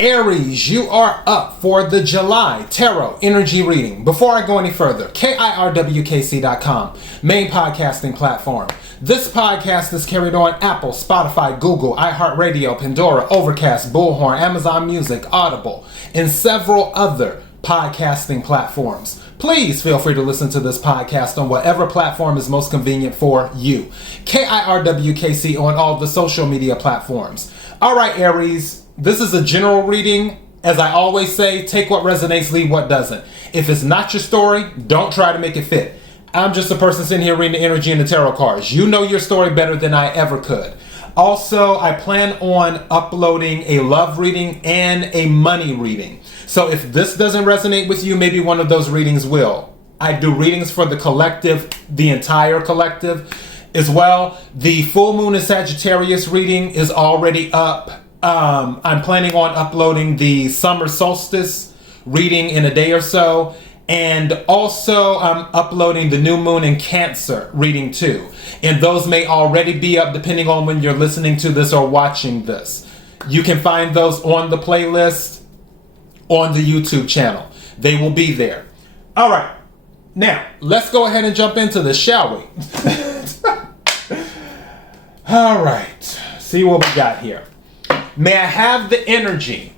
Aries, you are up for the July Tarot Energy Reading. Before I go any further, KIRWKC.com, main podcasting platform. This podcast is carried on Apple, Spotify, Google, iHeartRadio, Pandora, Overcast, Bullhorn, Amazon Music, Audible, and several other podcasting platforms. Please feel free to listen to this podcast on whatever platform is most convenient for you. KIRWKC on all the social media platforms. All right, Aries. This is a general reading. As I always say, take what resonates, leave what doesn't. If it's not your story, don't try to make it fit. I'm just a person sitting here reading the energy and the tarot cards. You know your story better than I ever could. Also, I plan on uploading a love reading and a money reading. So if this doesn't resonate with you, maybe one of those readings will. I do readings for the collective, the entire collective as well. The full moon in Sagittarius reading is already up. I'm planning on uploading the summer solstice reading in a day or so. And also I'm uploading the new moon in Cancer reading too. And those may already be up depending on when you're listening to this or watching this. You can find those on the playlist on the YouTube channel. They will be there. All right. Now, let's go ahead and jump into this, shall we? All right. See what we got here. May I have the energy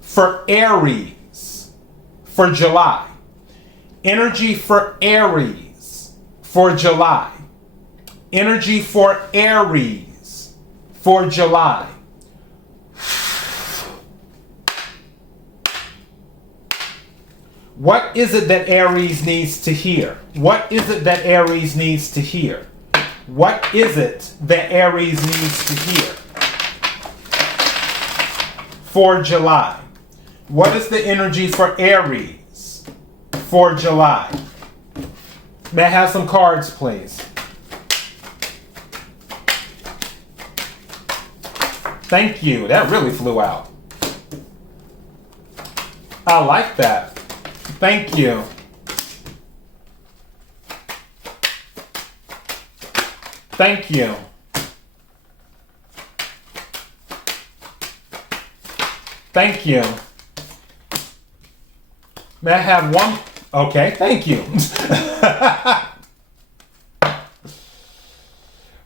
for Aries for July? Energy for Aries for July. Energy for Aries for July. What is it that Aries needs to hear? What is it that Aries needs to hear? What is it that Aries needs to hear for July? What is the energy for Aries for July? May I have some cards, please? Thank you. That really flew out. I like that. Thank you. Thank you. Thank you. May I have one? Okay, thank you.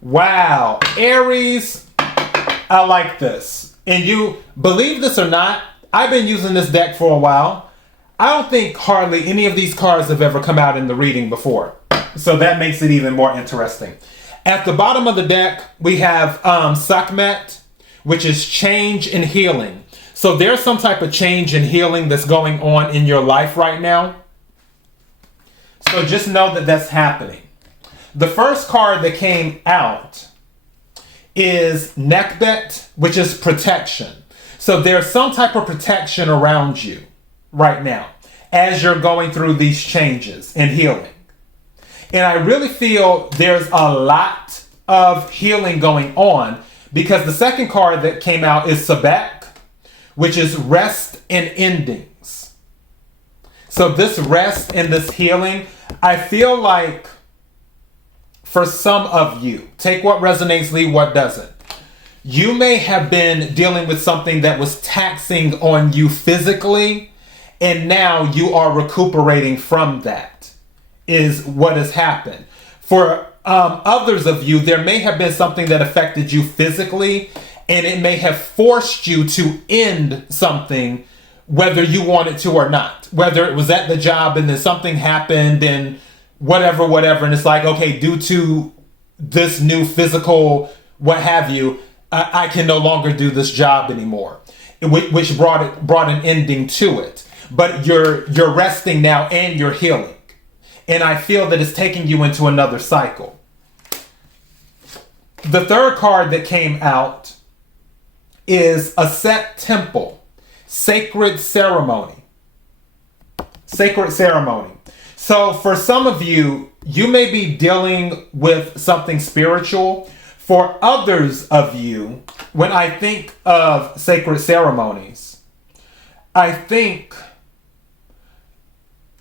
Wow. Aries, I like this. And you, believe this or not, I've been using this deck for a while. I don't think hardly any of these cards have ever come out in the reading before. So that makes it even more interesting. At the bottom of the deck, we have Sekhmet, which is change and healing. So there's some type of change and healing that's going on in your life right now. So just know that that's happening. The first card that came out is Nekbet, which is protection. So there's some type of protection around you right now as you're going through these changes and healing. And I really feel there's a lot of healing going on because the second card that came out is Sebek, which is rest and endings. So this rest and this healing, I feel like for some of you, take what resonates, leave what doesn't. You may have been dealing with something that was taxing on you physically, and now you are recuperating from that, is what has happened. For others of you, there may have been something that affected you physically, and it may have forced you to end something, whether you wanted to or not. Whether it was at the job and then something happened and whatever, and it's like, okay, due to this new physical, what have you, I can no longer do this job anymore, which brought an ending to it. But you're resting now and you're healing. And I feel that it's taking you into another cycle. The third card that came out is a set temple, sacred ceremony. Sacred ceremony. So for some of you, you may be dealing with something spiritual. For others of you, when I think of sacred ceremonies, I think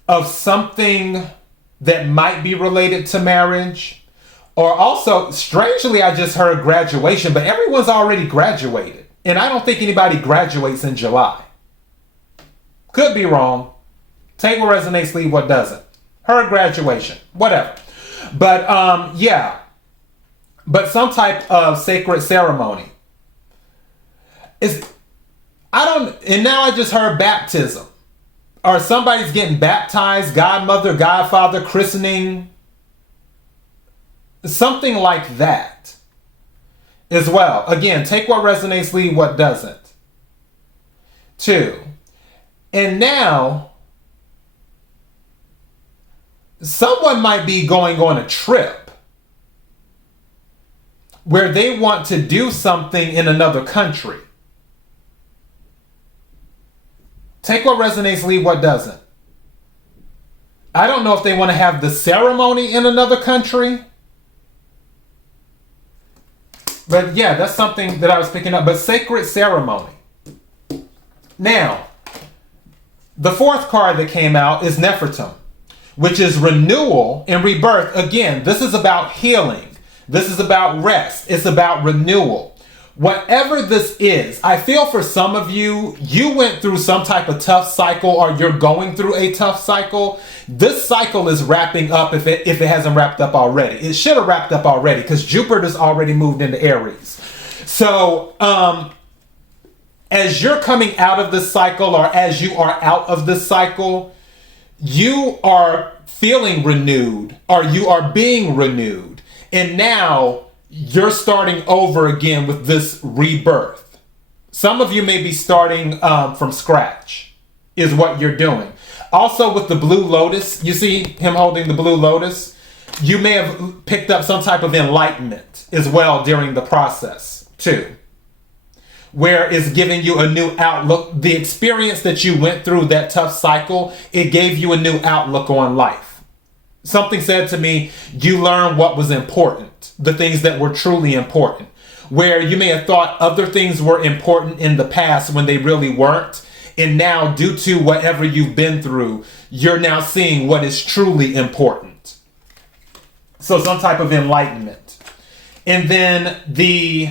of something that might be related to marriage, or also, strangely, I just heard graduation, but everyone's already graduated. And I don't think anybody graduates in July. Could be wrong. Take what resonates, leave what doesn't. Her graduation, whatever. But yeah. But some type of sacred ceremony. And now I just heard baptism. Or somebody's getting baptized, godmother, godfather, christening. Something like that as well. Again, take what resonates, leave what doesn't. 2. And now, someone might be going on a trip where they want to do something in another country. Take what resonates, leave what doesn't. I don't know if they want to have the ceremony in another country. But yeah, that's something that I was picking up. But sacred ceremony. Now, the 4th card that came out is Nefertum, which is renewal and rebirth. Again, this is about healing. This is about rest. It's about renewal. Whatever this is, I feel for some of you, you went through some type of tough cycle or you're going through a tough cycle. This cycle is wrapping up if it hasn't wrapped up already. It should have wrapped up already because Jupiter's already moved into Aries. So as you're coming out of this cycle or as you are out of this cycle, you are feeling renewed or you are being renewed. And now you're starting over again with this rebirth. Some of you may be starting from scratch, is what you're doing. Also with the blue lotus, you see him holding the blue lotus? You may have picked up some type of enlightenment as well during the process too, where it's giving you a new outlook. The experience that you went through, that tough cycle, it gave you a new outlook on life. Something said to me, you learned what was important, the things that were truly important, where you may have thought other things were important in the past when they really weren't. And now, due to whatever you've been through, you're now seeing what is truly important. So some type of enlightenment. And then the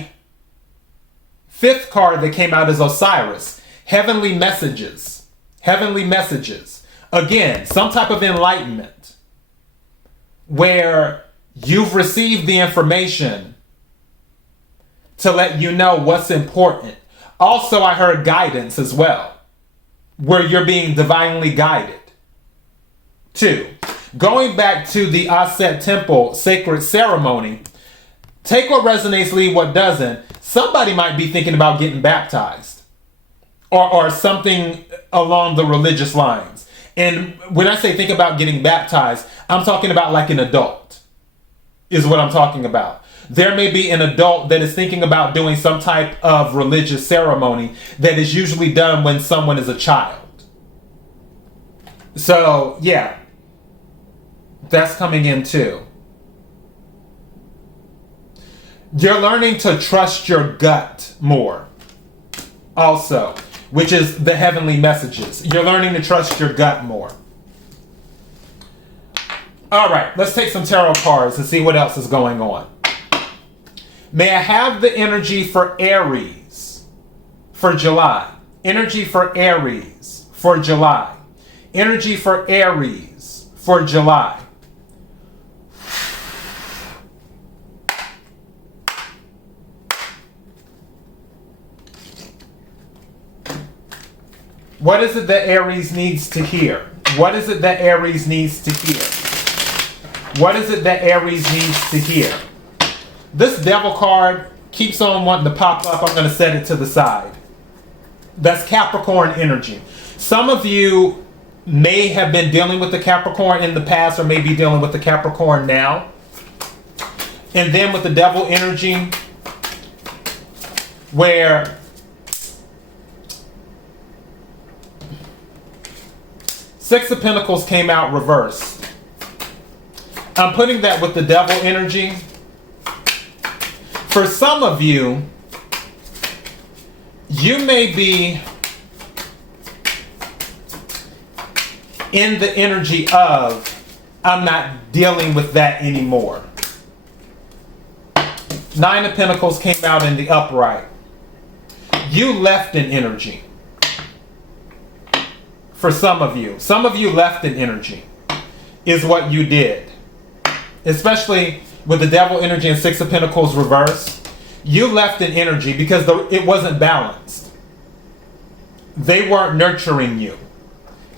5th card that came out is Osiris, heavenly messages. Heavenly messages. Again, some type of enlightenment, where you've received the information to let you know what's important. Also, I heard guidance as well, where you're being divinely guided. 2, going back to the Aset Temple sacred ceremony, take what resonates, leave what doesn't. Somebody might be thinking about getting baptized or something along the religious lines. And when I say think about getting baptized, I'm talking about like an adult is what I'm talking about. There may be an adult that is thinking about doing some type of religious ceremony that is usually done when someone is a child. So, yeah, that's coming in too. You're learning to trust your gut more also, which is the heavenly messages. You're learning to trust your gut more. All right, let's take some tarot cards and see what else is going on. May I have the energy for Aries for July? Energy for Aries for July. Energy for Aries for July. What is it that Aries needs to hear? What is it that Aries needs to hear? What is it that Aries needs to hear? This devil card keeps on wanting to pop up. I'm going to set it to the side. That's Capricorn energy. Some of you may have been dealing with the Capricorn in the past or may be dealing with the Capricorn now. And then with the devil energy, where Six of Pentacles came out reversed. I'm putting that with the devil energy. For some of you, you may be in the energy of, I'm not dealing with that anymore. Nine of Pentacles came out in the upright. You left an energy. For some of you left an energy, is what you did. Especially with the devil energy and Six of Pentacles reverse. You left an energy because it wasn't balanced. They weren't nurturing you.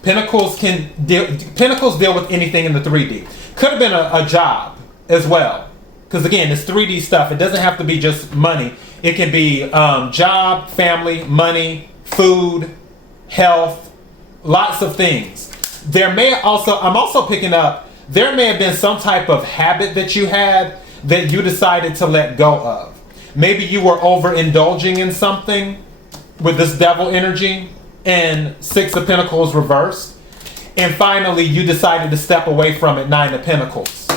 Pentacles deal with anything in the 3D. Could have been a job as well. Because again, it's 3D stuff. It doesn't have to be just money. It can be job, family, money, food, health, lots of things. I'm also picking up, there may have been some type of habit that you had that you decided to let go of. Maybe you were overindulging in something with this devil energy and Six of Pentacles reversed. And finally, you decided to step away from it. Nine of Pentacles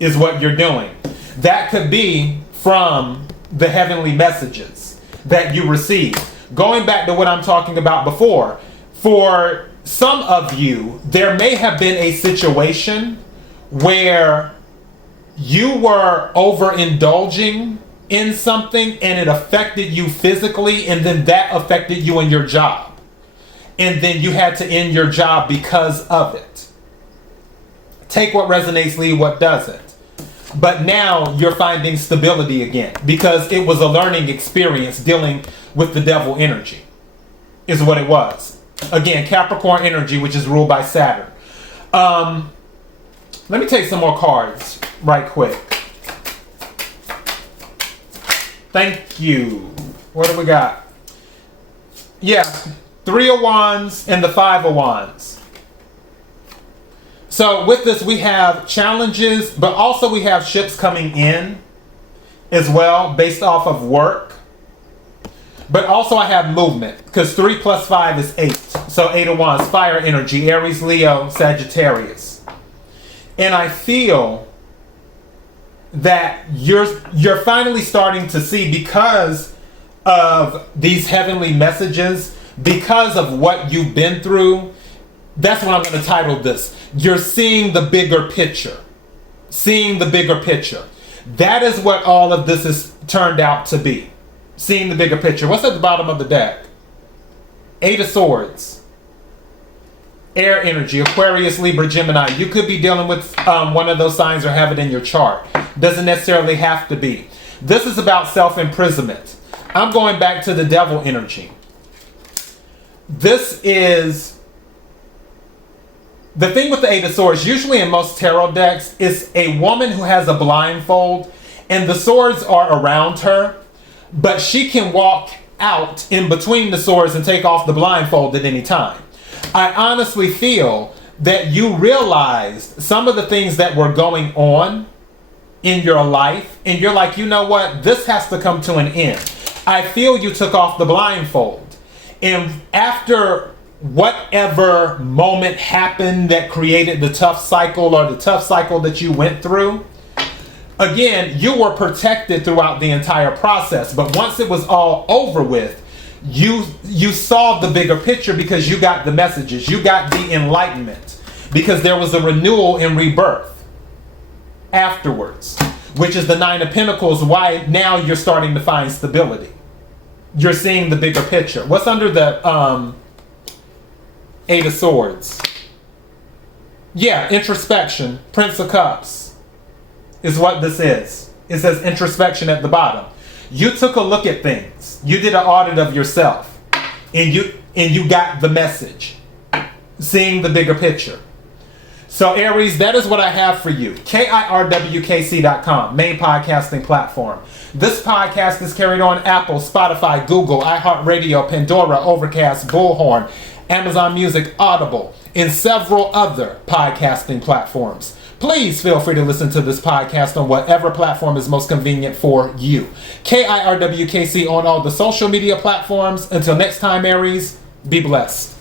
is what you're doing. That could be from the heavenly messages that you receive. Going back to what I'm talking about before, for some of you, there may have been a situation where you were overindulging in something and it affected you physically, and then that affected you in your job. And then you had to end your job because of it. Take what resonates, leave what doesn't. But now you're finding stability again because it was a learning experience dealing with the devil energy, is what it was. Again, Capricorn energy, which is ruled by Saturn. Let me take some more cards right quick. Thank you. What do we got? Yeah, Three of Wands and the Five of Wands. So with this, we have challenges, but also we have ships coming in as well based off of work. But also I have movement because 3 plus 5 is 8. So 8 of Wands, fire energy, Aries, Leo, Sagittarius. And I feel that you're finally starting to see, because of these heavenly messages, because of what you've been through. That's what I'm going to title this. You're seeing the bigger picture. Seeing the bigger picture. That is what all of this has turned out to be. Seeing the bigger picture. What's at the bottom of the deck? 8 of Swords. Air energy, Aquarius, Libra, Gemini. You could be dealing with one of those signs or have it in your chart. Doesn't necessarily have to be. This is about self-imprisonment. I'm going back to the devil energy. This is the thing with the 8 of Swords. Usually in most tarot decks, it's a woman who has a blindfold and the swords are around her, but she can walk out in between the swords and take off the blindfold at any time. I honestly feel that you realized some of the things that were going on in your life, and you're like, you know what, this has to come to an end. I feel you took off the blindfold, and after whatever moment happened that created the tough cycle or the tough cycle that you went through, again, you were protected throughout the entire process. But once it was all over with, you saw the bigger picture because you got the messages. You got the enlightenment because there was a renewal and rebirth afterwards, which is the 9 of Pentacles. Why now you're starting to find stability. You're seeing the bigger picture. What's under the 8 of Swords? Yeah, introspection. Prince of Cups is what this is. It says introspection at the bottom. You took a look at things. You did an audit of yourself, and you got the message. Seeing the bigger picture. So Aries, that is what I have for you. KIRWKC.com, main podcasting platform. This podcast is carried on Apple, Spotify, Google, iHeartRadio, Pandora, Overcast, Bullhorn, Amazon Music, Audible, and several other podcasting platforms. Please feel free to listen to this podcast on whatever platform is most convenient for you. KIRWKC on all the social media platforms. Until next time, Aries, be blessed.